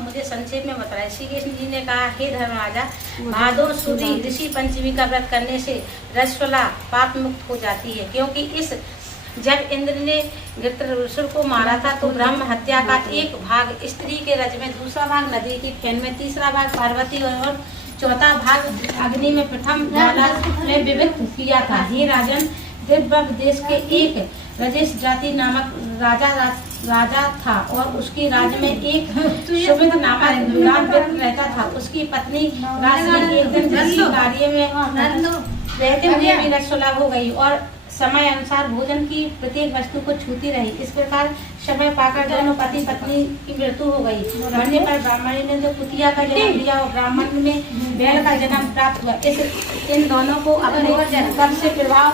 आप मुझे संक्षेप में बताएं। श्री कृष्ण जी ने कहा, हे धर्मराजा, भादो सुदी ऋषि पंचमी का व्रत करने से रजस्वला पाप मुक्त हो जाती है, क्योंकि इस जब इंद्र ने वृत्रासुर को मारा था तो ब्रह्म हत्या का एक भाग स्त्री के रज में, दूसरा भाग नदी की फेन में, तीसरा भाग पार्वती और चौथा भाग अग्नि में प्रथम ज्वाला में विविध किया था। हे राजन, दिव्य देश के एक रजेश जाति नामक राजा था और उसके राज्य में एक सुमित नामक विद्वान व्यक्ति रहता था। उसकी पत्नी राजनी एक दिन किसी कार्य में रहते हुए भी रजस्वला हो गई और समय अनुसार भोजन की प्रत्येक वस्तु को छूती रही। इस प्रकार समय पाकर दोनों पति पत्नी की मृत्यु हो गई। मरने पर ब्राह्मणी ने जो कुतिया का जन्म लिया और ब्राह्मण में बैल का जन्म प्राप्त हुआ। इन दोनों को अपने गर्भ से प्रभाव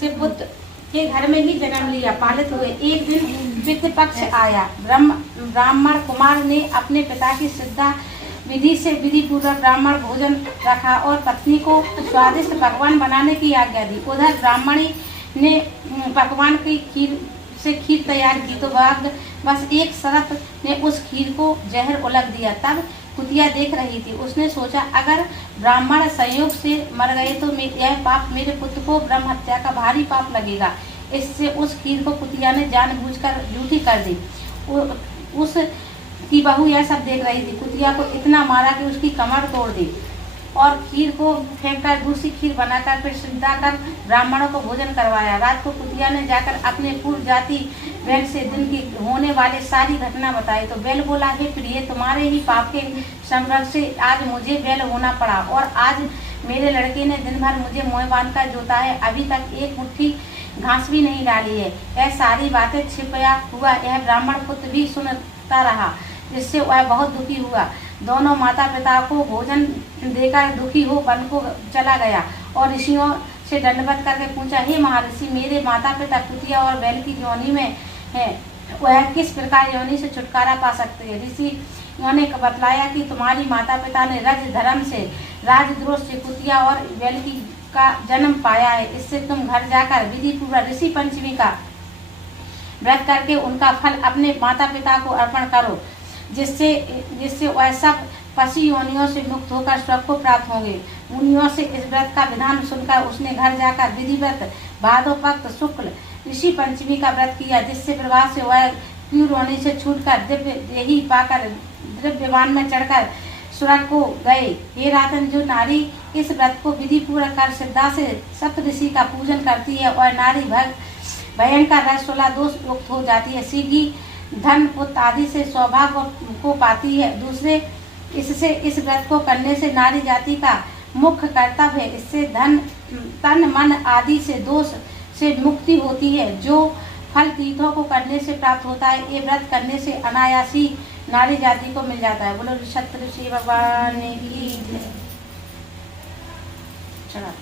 से पुत्र के घर में ही जन्म लिया, पालित हुए। एक दिन पितृ पक्ष आया। ब्राह्मण कुमार ने अपने पिता की श्रद्धा विधि पूर्वक ब्राह्मण भोजन रखा और पत्नी को स्वादिष्ट पकवान बनाने की आज्ञा दी। उधर ब्राह्मणी ने पकवान की खीर तैयार की तो बस एक शरत ने उस खीर को जहर उलट दिया। तब कुतिया देख रही थी। उसने सोचा, अगर ब्राह्मण संयोग से मर गए तो यह पाप मेरे पुत्र को ब्रह्म हत्या का भारी पाप लगेगा। इससे उस खीर को कुतिया ने जानबूझकर झूठी कर दी। उस की बहू यह सब देख रही थी। कुतिया को इतना मारा कि उसकी कमर तोड़ दी और खीर को फेंककर दूसरी खीर बनाकर फिर श्रद्धा कर ब्राह्मणों को भोजन करवाया। रात को कुतिया ने जाकर अपने पूर्व जाति बैल से दिन की होने वाली सारी घटना बताई तो बैल बोला, हे प्रिय, तुम्हारे ही पाप के संग्रह से आज मुझे बैल होना पड़ा और आज मेरे लड़के ने दिन भर मुझे मोह बांध कर जोता है, अभी तक एक मुट्ठी घास भी नहीं डाली है। यह सारी बातें छिपाया हुआ यह ब्राह्मण पुत्र भी सुनता रहा, जिससे वह बहुत दुखी हुआ। दोनों माता पिता को भोजन देकर दुखी हो वन को चला गया और ऋषियों से दंडवत करके पूछा, हे महर्षि, मेरे माता पिता कुतिया और बैल की योनि में है, वह किस प्रकार योनि से छुटकारा पा सकते हैं? ऋषियों ने बतलाया कि तुम्हारी माता पिता ने रज धर्म से राजद्रोह से कुतिया और बैल की का जन्म पाया है। इससे तुम घर जाकर विधि पूर्वक ऋषि पंचमी का व्रत करके उनका फल अपने माता पिता को अर्पण करो, जिससे वह सब पशु योनियों से मुक्त होकर स्वर्ग को प्राप्त होंगे। मुनियों से इस व्रत का विधान सुनकर उसने घर जाकर विधिवत भादो पक्ष शुक्ल ऋषि पंचमी का व्रत किया, जिससे प्रभाव से वह क्रूर योनि से छूटकर दिव्य देही पाकर दिव्यवान में चढ़कर स्वर्ग को गए। हे राजन, जो नारी इस व्रत को विधि पूर्वक कर श्रद्धा से सप्तऋषि का पूजन करती है और नारी भयंकर रजस्वला दोष युक्त हो जाती है, सीधी धन पुत्र आदि से सौभाग्य को पाती है। दूसरे इससे इस व्रत को करने से नारी जाति का मुख्य कर्तव्य है। इससे तन मन आदि से दोष से मुक्ति होती है, जो फल तीर्थों को करने से प्राप्त होता है। ये व्रत करने से अनायासी नारी जाति को मिल जाता है। बोलो सत्य श्री भगवान की जय। चलो।